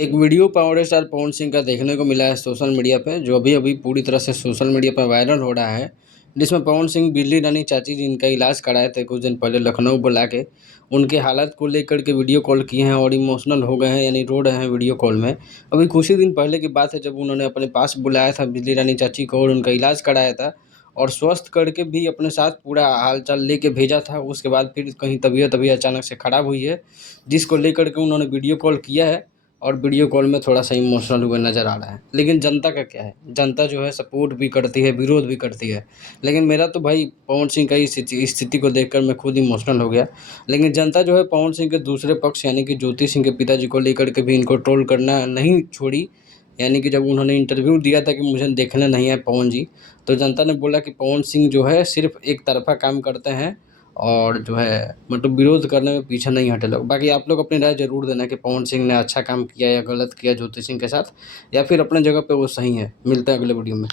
एक video power star Pawan Singh का देखने को मिला है सोशल मीडिया पे, जो अभी-अभी पूरी तरह से सोशल मीडिया पर वायरल हो रहा है। जिसमें पवन सिंह बिजली रानी चाची जिनका इलाज कराए थे कुछ दिन पहले लखनऊ बुला के, उनके हालत को लेकर के वीडियो कॉल किए हैं और इमोशनल हो गए हैं, यानी रो रहे हैं वीडियो कॉल में। अभी कुछ ही दिन पहले की बात है जब उन्होंने अपने पास बुलाया था बिजली रानी चाची को और उनका इलाज कराया था और स्वस्थ करके भी अपने साथ पूरा हाल-चाल लेके भेजा था। उसके बाद फिर कहीं तबीयत अभी अचानक से खराब हुई है, जिसको लेकर के उन्होंने वीडियो कॉल किया है और वीडियो कॉल में थोड़ा-सा इमोशनल हुए नज़र आ रहा है। लेकिन जनता का क्या है, जनता जो है सपोर्ट भी करती है, विरोध भी करती है। लेकिन मेरा तो भाई पवन सिंह का इस स्थिति को देखकर मैं खुद इमोशनल हो गया। लेकिन जनता जो है पवन सिंह के दूसरे पक्ष यानी कि ज्योति सिंह के पिताजी को लेकर के भी इनको ट्रोल करना नहीं छोड़ी। यानी कि जब उन्होंने इंटरव्यू दिया था कि मुझे देखने नहीं है पवन जी, तो जनता ने बोला कि पवन सिंह जो है सिर्फ़ एक तरफ़ा काम करते हैं और जो है मतलब विरोध करने में पीछे नहीं हटे लोग। बाकी आप लोग अपनी राय ज़रूर देना कि पवन सिंह ने अच्छा काम किया या गलत किया ज्योति सिंह के साथ, या फिर अपने जगह पे वो सही है। मिलते हैं अगले वीडियो में।